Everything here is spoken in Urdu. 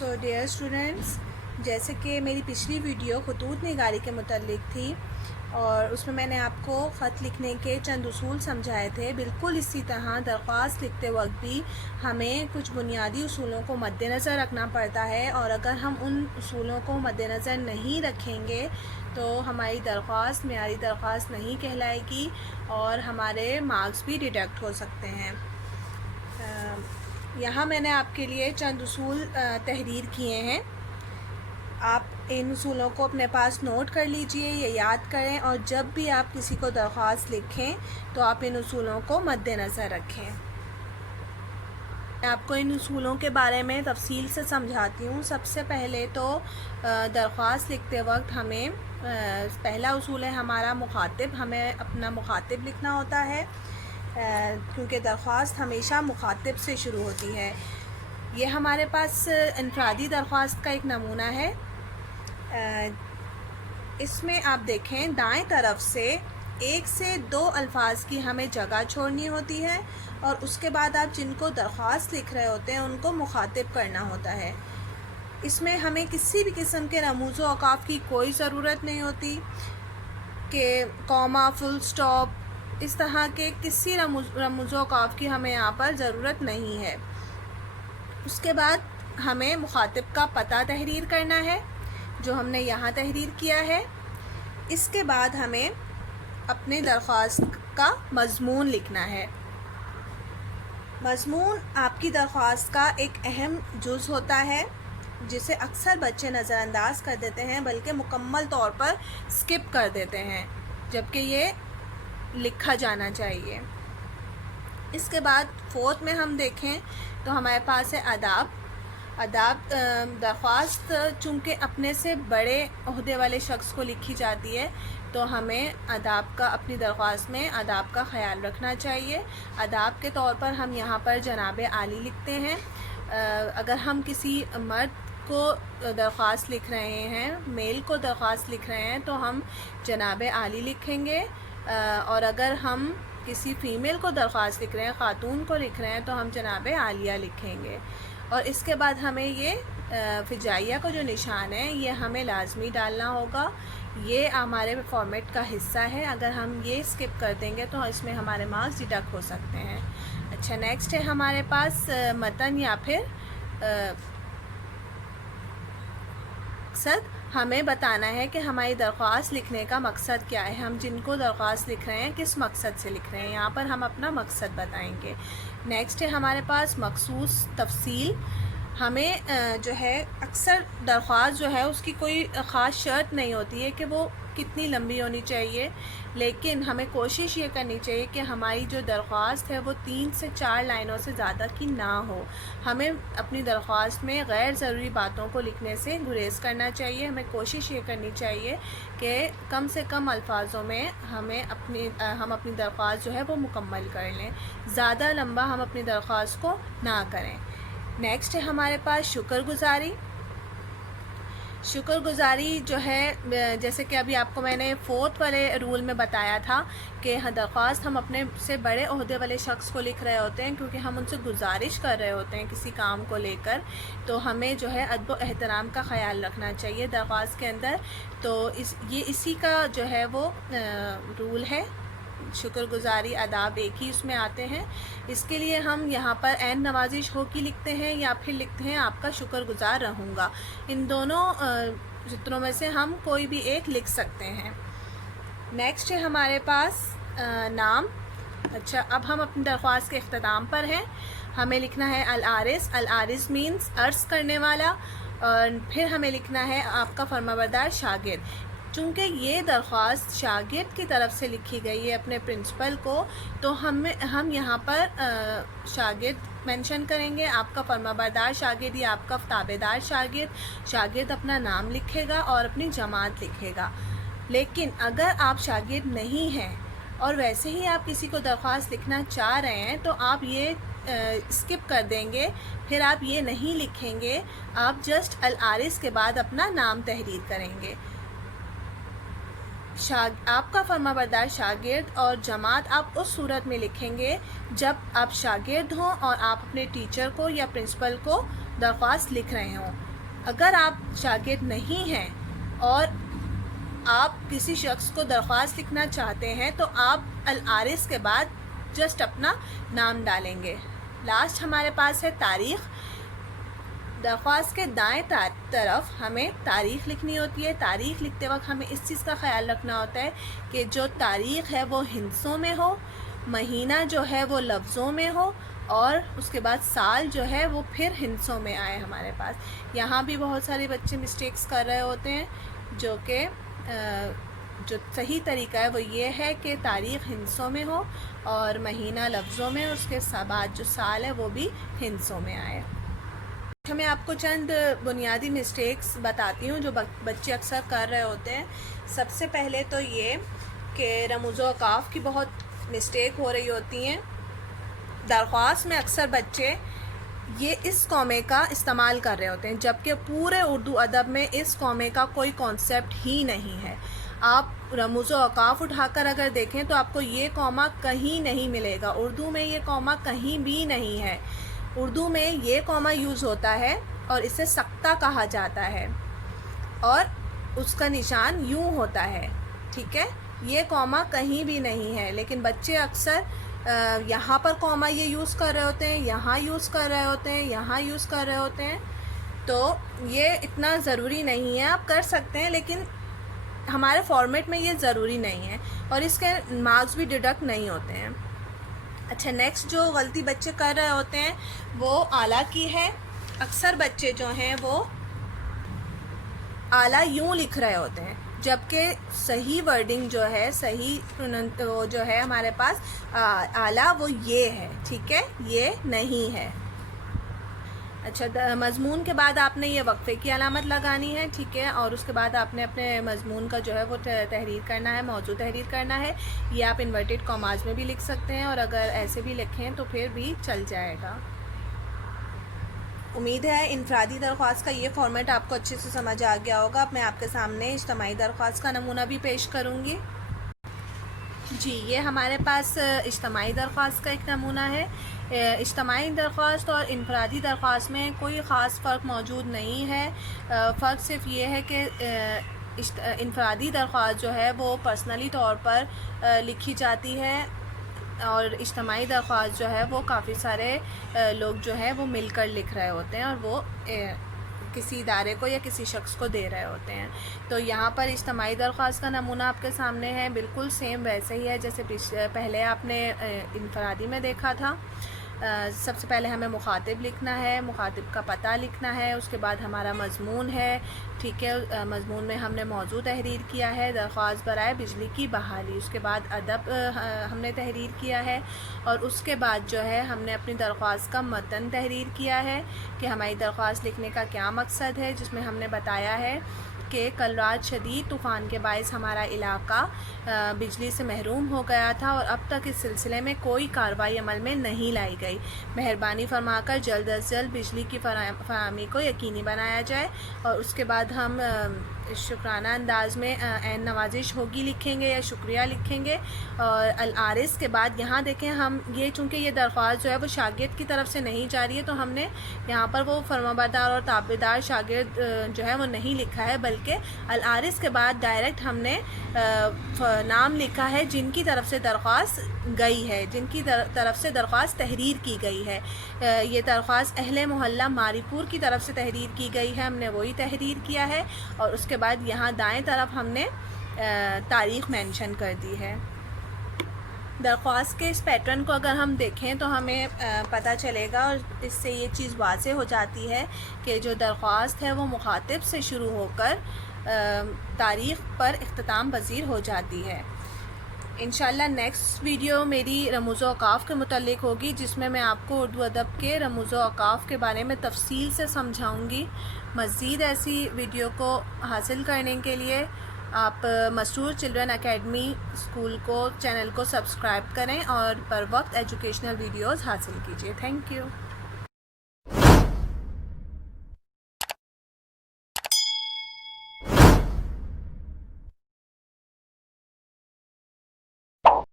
سو ڈیئر اسٹوڈنٹس، جیسے کہ میری پچھلی ویڈیو خطوط نگاری کے متعلق تھی اور اس میں نے آپ کو خط لکھنے کے چند اصول سمجھائے تھے، بالکل اسی طرح درخواست لکھتے وقت بھی ہمیں کچھ بنیادی اصولوں کو مد نظر رکھنا پڑتا ہے، اور اگر ہم ان اصولوں کو مد نظر نہیں رکھیں گے تو ہماری درخواست معیاری درخواست نہیں کہلائے گی اور ہمارے مارکس بھی ڈیڈکٹ ہو سکتے ہیں۔ یہاں میں نے آپ کے لیے چند اصول تحریر کیے ہیں، آپ ان اصولوں کو اپنے پاس نوٹ کر لیجئے یا یاد کریں، اور جب بھی آپ کسی کو درخواست لکھیں تو آپ ان اصولوں کو مد نظر رکھیں۔ میں آپ کو ان اصولوں کے بارے میں تفصیل سے سمجھاتی ہوں۔ سب سے پہلے تو درخواست لکھتے وقت ہمیں پہلا اصول ہے ہمارا مخاطب، ہمیں اپنا مخاطب لکھنا ہوتا ہے، کیونکہ درخواست ہمیشہ مخاطب سے شروع ہوتی ہے۔ یہ ہمارے پاس انفرادی درخواست کا ایک نمونہ ہے۔ اس میں آپ دیکھیں دائیں طرف سے 1 سے 2 الفاظ کی ہمیں جگہ چھوڑنی ہوتی ہے، اور اس کے بعد آپ جن کو درخواست لکھ رہے ہوتے ہیں ان کو مخاطب کرنا ہوتا ہے۔ اس میں ہمیں کسی بھی قسم کے رموز و اوقاف کی کوئی ضرورت نہیں ہوتی کہ کوما، فل سٹاپ، اس طرح کے کسی رموز و اوقاف کی ہمیں یہاں پر ضرورت نہیں ہے۔ اس کے بعد ہمیں مخاطب کا پتہ تحریر کرنا ہے، جو ہم نے یہاں تحریر کیا ہے۔ اس کے بعد ہمیں اپنے درخواست کا مضمون لکھنا ہے۔ مضمون آپ کی درخواست کا ایک اہم جز ہوتا ہے، جسے اکثر بچے نظر انداز کر دیتے ہیں، بلکہ مکمل طور پر سکپ کر دیتے ہیں، جبکہ یہ لکھا جانا چاہیے۔ اس کے بعد 4 میں ہم دیکھیں تو ہمارے پاس ہے آداب۔ درخواست چونکہ اپنے سے بڑے عہدے والے شخص کو لکھی جاتی ہے، تو ہمیں آداب کا اپنی درخواست میں آداب کا خیال رکھنا چاہیے۔ آداب کے طور پر ہم یہاں پر جناب عالی لکھتے ہیں۔ اگر ہم کسی مرد کو درخواست لکھ رہے ہیں، میل کو درخواست لکھ رہے ہیں، تو ہم جناب عالی لکھیں گے، اور اگر ہم کسی فیمیل کو درخواست لکھ رہے ہیں، خاتون کو لکھ رہے ہیں، تو ہم جناب عالیہ لکھیں گے۔ اور اس کے بعد ہمیں یہ فجائیہ کا جو نشان ہے یہ ہمیں لازمی ڈالنا ہوگا، یہ ہمارے فارمیٹ کا حصہ ہے۔ اگر ہم یہ اسکپ کر دیں گے تو اس میں ہمارے مارکس ڈیڈکٹ ہو سکتے ہیں۔ اچھا، نیکسٹ ہے ہمارے پاس متن یا پھر مقصد۔ ہمیں بتانا ہے کہ ہماری درخواست لکھنے کا مقصد کیا ہے، ہم جن کو درخواست لکھ رہے ہیں کس مقصد سے لکھ رہے ہیں، یہاں پر ہم اپنا مقصد بتائیں گے۔ نیکسٹ ہے ہمارے پاس مخصوص تفصیل۔ ہمیں جو ہے اکثر درخواست جو ہے اس کی کوئی خاص شرط نہیں ہوتی ہے کہ وہ کتنی لمبی ہونی چاہیے، لیکن ہمیں کوشش یہ کرنی چاہیے کہ ہماری جو درخواست ہے وہ 3 سے 4 لائنوں سے زیادہ کی نہ ہو۔ ہمیں اپنی درخواست میں غیر ضروری باتوں کو لکھنے سے گریز کرنا چاہیے۔ ہمیں کوشش یہ کرنی چاہیے کہ کم سے کم الفاظوں میں ہم اپنی درخواست جو ہے وہ مکمل کر لیں، زیادہ لمبا ہم اپنی درخواست کو نہ کریں۔ نیکسٹ ہے ہمارے پاس شکر گزاری۔ شکر گزاری جو ہے جیسے کہ ابھی آپ کو میں نے 4 والے رول میں بتایا تھا کہ درخواست ہم اپنے سے بڑے عہدے والے شخص کو لکھ رہے ہوتے ہیں، کیونکہ ہم ان سے گزارش کر رہے ہوتے ہیں کسی کام کو لے کر، تو ہمیں جو ہے ادب و احترام کا خیال رکھنا چاہیے درخواست کے اندر۔ تو یہ اسی کا جو ہے وہ رول ہے۔ شکر گزاری آداب ایک ہی اس میں آتے ہیں۔ اس کے لیے ہم یہاں پر عین نوازش ہو کی لکھتے ہیں یا پھر لکھتے ہیں آپ کا شکر گزار رہوں گا۔ ان دونوں جتنوں میں سے ہم کوئی بھی ایک لکھ سکتے ہیں۔ نیکسٹ ہے ہمارے پاس نام۔ اچھا، اب ہم اپنی درخواست کے اختتام پر ہیں۔ ہمیں لکھنا ہے العارض۔ العارض مینس عرض کرنے والا، اور پھر ہمیں لکھنا ہے آپ کا فرمانبردار شاگرد۔ چونکہ یہ درخواست شاگرد کی طرف سے لکھی گئی ہے اپنے پرنسپل کو، تو ہم یہاں پر شاگرد مینشن کریں گے، آپ کا فرمانبردار شاگرد یا آپ کا تابع دار شاگرد۔ شاگرد اپنا نام لکھے گا اور اپنی جماعت لکھے گا۔ لیکن اگر آپ شاگرد نہیں ہیں اور ویسے ہی آپ کسی کو درخواست لکھنا چاہ رہے ہیں، تو آپ یہ اسکپ کر دیں گے، پھر آپ یہ نہیں لکھیں گے، آپ جسٹ العارض کے بعد اپنا نام تحریر کریں گے۔ آپ کا فرمانبردار شاگرد اور جماعت آپ اس صورت میں لکھیں گے جب آپ شاگرد ہوں اور آپ اپنے ٹیچر کو یا پرنسپل کو درخواست لکھ رہے ہوں۔ اگر آپ شاگرد نہیں ہیں اور آپ کسی شخص کو درخواست لکھنا چاہتے ہیں تو آپ العارض کے بعد جسٹ اپنا نام ڈالیں گے. لاسٹ ہمارے پاس ہے تاریخ. درخواست کے دائیں طرف ہمیں تاریخ لکھنی ہوتی ہے. تاریخ لکھتے وقت ہمیں اس چیز کا خیال رکھنا ہوتا ہے کہ جو تاریخ ہے وہ ہندسوں میں ہو, مہینہ جو ہے وہ لفظوں میں ہو, اور اس کے بعد سال جو ہے وہ پھر ہندسوں میں آئے ہمارے پاس. یہاں بھی بہت سارے بچے مسٹیکس کر رہے ہوتے ہیں, جو کہ جو صحیح طریقہ ہے وہ یہ ہے کہ تاریخ ہندسوں میں ہو اور مہینہ لفظوں میں, اور اس کے بعد جو سال ہے وہ بھی ہندسوں میں آئے. میں آپ کو چند بنیادی مسٹیکس بتاتی ہوں جو بچے اکثر کر رہے ہوتے ہیں. سب سے پہلے تو یہ کہ رموز و اوقاف کی بہت مسٹیک ہو رہی ہوتی ہیں. درخواست میں اکثر بچے یہ اس قومے کا استعمال کر رہے ہوتے ہیں, جبکہ پورے اردو ادب میں اس قومے کا کوئی کانسیپٹ ہی نہیں ہے. آپ رموز و اوقاف اٹھا کر اگر دیکھیں تو آپ کو یہ قومہ کہیں نہیں ملے گا. اردو میں یہ قومہ کہیں بھی نہیں ہے. اردو میں یہ قومہ یوز ہوتا ہے اور اسے سقطہ کہا جاتا ہے, اور اس کا نشان یوں ہوتا ہے. ٹھیک ہے, یہ قومہ کہیں بھی نہیں ہے, لیکن بچے اکثر یہاں پر قومہ یہ یوز کر رہے ہوتے ہیں, یہاں یوز کر رہے ہوتے ہیں, یہاں یوز کر رہے ہوتے ہیں. تو یہ اتنا ضروری نہیں ہے, آپ کر سکتے ہیں لیکن ہمارے فارمیٹ میں یہ ضروری نہیں ہے, اور اس کے مارکس بھی ڈیڈکٹ نہیں ہوتے ہیں. اچھا, نیکسٹ جو غلطی بچے کر رہے ہوتے ہیں وہ اعلیٰ کی ہے. اکثر بچے جو ہیں وہ اعلیٰ یوں لکھ رہے ہوتے ہیں, جبکہ صحیح ورڈنگ جو ہے, صحیح وہ جو ہے ہمارے پاس اعلیٰ وہ یہ ہے. ٹھیک ہے, یہ نہیں ہے. اچھا, مضمون کے بعد آپ نے یہ وقفے کی علامت لگانی ہے. ٹھیک ہے, اور اس کے بعد آپ نے اپنے مضمون کا جو ہے وہ تحریر کرنا ہے, موضوع تحریر کرنا ہے. یہ آپ انورٹڈ کاماز میں بھی لکھ سکتے ہیں, اور اگر ایسے بھی لکھیں تو پھر بھی چل جائے گا. امید ہے انفرادی درخواست کا یہ فارمیٹ آپ کو اچھے سے سمجھ آ گیا ہوگا. اب میں آپ کے سامنے اجتماعی درخواست کا نمونہ بھی پیش کروں گی. جی, یہ ہمارے پاس اجتماعی درخواست کا ایک نمونہ ہے. اجتماعی درخواست اور انفرادی درخواست میں کوئی خاص فرق موجود نہیں ہے. فرق صرف یہ ہے کہ انفرادی درخواست جو ہے وہ پرسنلی طور پر لکھی جاتی ہے, اور اجتماعی درخواست جو ہے وہ کافی سارے لوگ جو ہے وہ مل کر لکھ رہے ہوتے ہیں, اور وہ کسی ادارے کو یا کسی شخص کو دے رہے ہوتے ہیں. تو یہاں پر اجتماعی درخواست کا نمونہ آپ کے سامنے ہے, بالکل سیم ویسے ہی ہے جیسے پہلے آپ نے انفرادی میں دیکھا تھا. سب سے پہلے ہمیں مخاطب لکھنا ہے, مخاطب کا پتہ لکھنا ہے, اس کے بعد ہمارا مضمون ہے. ٹھیک ہے, مضمون میں ہم نے موضوع تحریر کیا ہے, درخواست برائے بجلی کی بحالی. اس کے بعد ادب ہم نے تحریر کیا ہے, اور اس کے بعد جو ہے ہم نے اپنی درخواست کا متن تحریر کیا ہے کہ ہماری درخواست لکھنے کا کیا مقصد ہے, جس میں ہم نے بتایا ہے کہ کل رات شدید طوفان کے باعث ہمارا علاقہ بجلی سے محروم ہو گیا تھا, اور اب تک اس سلسلے میں کوئی کارروائی عمل میں نہیں لائی گئی. مہربانی فرما کر جلد از جلد بجلی کی فراہمی کو یقینی بنایا جائے. اور اس کے بعد ہم شکرانہ انداز میں عین نوازش ہوگی لکھیں گے یا شکریہ لکھیں گے. اور العارض کے بعد یہاں دیکھیں ہم یہ, چونکہ یہ درخواست جو ہے وہ شاگرد کی طرف سے نہیں جا رہی ہے, تو ہم نے یہاں پر وہ فرمانبردار اور تابعدار شاگرد جو ہے وہ نہیں لکھا ہے, بلکہ العارض کے بعد ڈائریکٹ ہم نے نام لکھا ہے جن کی طرف سے درخواست گئی ہے, جن کی طرف سے درخواست تحریر کی گئی ہے. یہ درخواست اہل محلہ ماری پور کی طرف سے تحریر کی گئی ہے, ہم نے وہی تحریر کیا ہے. اور اس کے بعد یہاں دائیں طرف ہم نے تاریخ مینشن کر دی ہے. درخواست کے اس پیٹرن کو اگر ہم دیکھیں تو ہمیں پتہ چلے گا, اور اس سے یہ چیز واضح ہو جاتی ہے کہ جو درخواست ہے وہ مخاطب سے شروع ہو کر تاریخ پر اختتام پذیر ہو جاتی ہے. انشاءاللہ نیکسٹ ویڈیو میری رموز و اوقاف کے متعلق ہوگی, جس میں میں آپ کو اردو ادب کے رموز و اوقاف کے بارے میں تفصیل سے سمجھاؤں گی. مزید ایسی ویڈیو کو حاصل کرنے کے لیے آپ مسرور چلڈرن اکیڈمی اسکول کو چینل کو سبسکرائب کریں اور پر وقت ایجوکیشنل ویڈیوز حاصل کیجیے. Thank you.